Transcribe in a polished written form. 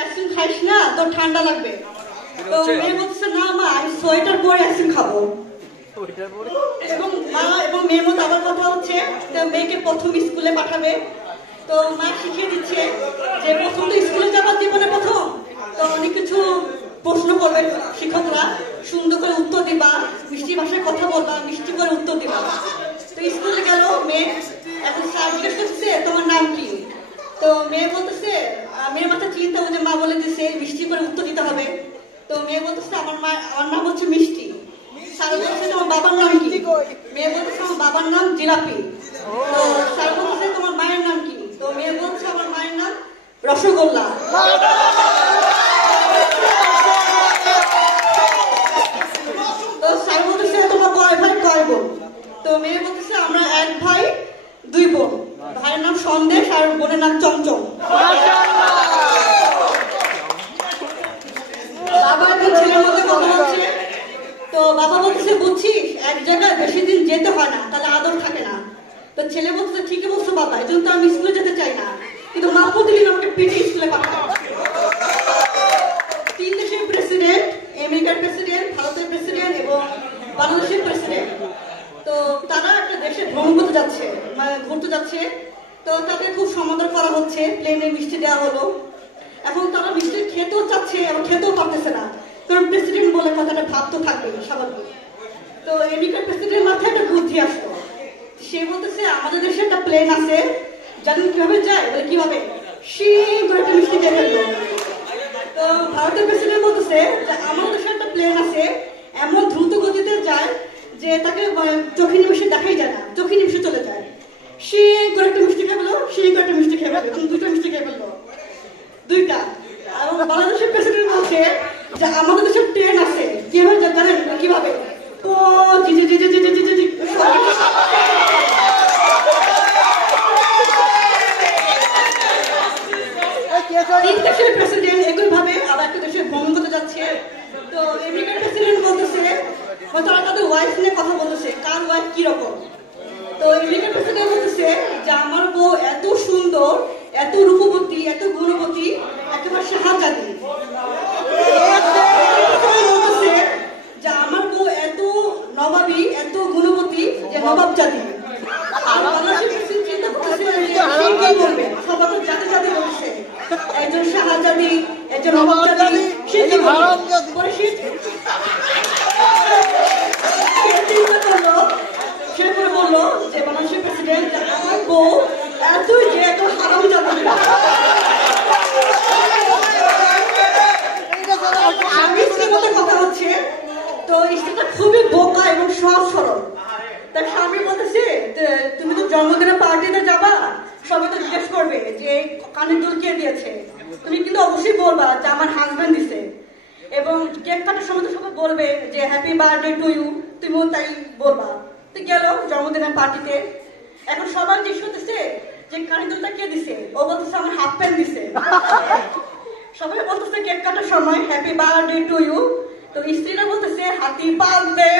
Ice cream খাইস না, তোর ঠান্ডা লাগবে। তো মেয়ে বলছে না মা, আমি সোয়েটার পরে আইসক্রিম খাবো। এবং মা এবং মেয়ের মধ্যে আবার কথা হচ্ছে, মেয়েকে প্রথম স্কুলে পাঠাবে। তো মা শিখিয়ে দিচ্ছে যে প্রথম তো স্কুলে যাবার জীবনে প্রথম, তো অনেক কিছু প্রশ্ন করবে শিক্ষকরা, সুন্দর করে উত্তর দিবা, মিষ্টি ভাষায় কথা বলবা, মিষ্টি করে উত্তর দিবা। তো স্কুলে গেল মেয়ে, এখন স্যার জিজ্ঞেস করছে তোমার নাম কি? তো মেয়ে বলতেছে, মেয়ের মাথায় চিন্তা হচ্ছে, মা বলে দিচ্ছে মিষ্টি করে উত্তর দিতে হবে। তো মেয়ে বলতেছে আমার নাম হচ্ছে মিষ্টি। স্যার বলছে তোমার বাবার নাম কি? মেয়ে বলতেছে আমার বাবার নাম জিলাপি। তো স্যার বলতেছে তোমার মায়ের নাম কি? তো মেয়ে বলছে আমার মায়ের নাম রসগোল্লা। তো স্যার বলতেছে তোমার কয় ভাই কয় বোন? তো মেয়ে বলতেছে আমরা এক ভাই দুই বোন, ভাইয়ের নাম সন্দেশ আর বোনের নাম চমচম। বাবা এবং ছেলের মধ্যে কথা হচ্ছে। তো বাবা বলতেছে বুঝছিস এক জায়গায় বেশি দিন যেতে হয় না, তাহলে আদর থাকে না। তো ছেলে বলতেছে ঠিকই বলছো বাবা, এই জন্য তো আমি স্কুলে যেতে চাই না, কিন্তু মা প্রতিদিন আমাকে পিঠে স্কুলে পাঠায়। 3 দেশের প্রেসিডেন্ট, আমেরিকার প্রেসিডেন্ট, ভারতের প্রেসিডেন্ট এবং বাংলাদেশের প্রেসিডেন্ট, তো তারা একটা দেশে ভ্রমণ করতে যাচ্ছে, মানে ঘুরতে যাচ্ছে। তো তাদের খুব সমাদর করা হচ্ছে, প্লেনে মিষ্টি দেওয়া হলো। এখন তারা মিষ্টি খেতেও চাচ্ছে এবং খেতেও পারতেছে না, কারণ প্রেসিডেন্ট বলে কথাটা ভাব তো থাকবে স্বাভাবিক। তো আমেরিকার প্রেসিডেন্টের মাথায় একটা বুদ্ধি আসলো, সে বলতেছে আমাদের দেশে একটা প্লেন আছে, জানেন কিভাবে যায়? বলে কিভাবে? শিং করে একটা মিষ্টি দিয়ে ফেললো। তো ভারতের প্রেসিডেন্ট বলতেছে যে আমাদের দেশে একটা প্লেন আছে, এমন দ্রুত গতিতে যায় যে তাকে চোখে নিমিশে দেখাই যায় না, চোখে নিমিশে চলে যায়। শিং করে একটা মিষ্টি খেয়ে ফেলো, শিং করে একটা মিষ্টি খেয়ে ফেলো, 2টা মিষ্টি খেয়ে ফেললো, 2টা। আর বাংলাদেশের প্রেসিডেন্ট বলছে যে আমাদের দেশের ট্রেন আছে, কিভাবে জানেন? কিভাবে? ও জি জি জি জি জি জি জি। দেশের প্রেসিডেন্ট একই ভাবে আবার একটা দেশে ভ্রমণ করতে যাচ্ছে। তো আমেরিকার প্রেসিডেন্ট বলতেছে, তারা তাদের ওয়াইফ নিয়ে কথা বলতেছে, কার ওয়াইফ কিরকম। তো আমেরিকার প্রেসিডেন্ট বলতেছে যে আমার বউ এত সুন্দর, এত রূপবতী, এত গুণবতী, একেবারে শাহজাদি। বলতেছে যে আমার বউ এত নবাবী, এত গুণবতী যে নবাব জাতি। চিন্তা করতেছে কি বলবে, সবাই তো জাতি জাতি বলছে, একজন শাহজাদি, একজন নবাব জাতি, সে কি বলবে? সে বললো যে বাংলাদেশের প্রেসিডেন্ট আমার বউ এতই যে একটা হারাম জাতি। স্বামীর মধ্যে কথা হচ্ছে। তো স্ত্রীটা খুবই বোকা এবং সহজ সরল। তার স্বামী বলতেছে তুমি তো জন্মদিনের পার্টিতে যাবা, সবাই তো জিজ্ঞেস করবে যে কানের দুল কে দিয়েছে, তুমি কিন্তু অবশ্যই বলবা যে আমার হাজবেন্ড দিছে। এবং কেক কাটার সময় তো সবাই বলবে যে হ্যাপি বার্থডে টু ইউ, তুমিও তাই বলবা। তো গেল জন্মদিনের পার্টিতে, এখন সবার জিজ্ঞেস করতেছে যে কানের দুলটা কে দিছে, ও বলতেছে আমার হাফ প্যান্ট দিছে। সবাই বলতেছে কেক কাটার সময় হ্যাপি বার্থডে টু ইউ, তো স্ত্রীরা বলতেছে হ্যাপি বার্থডে।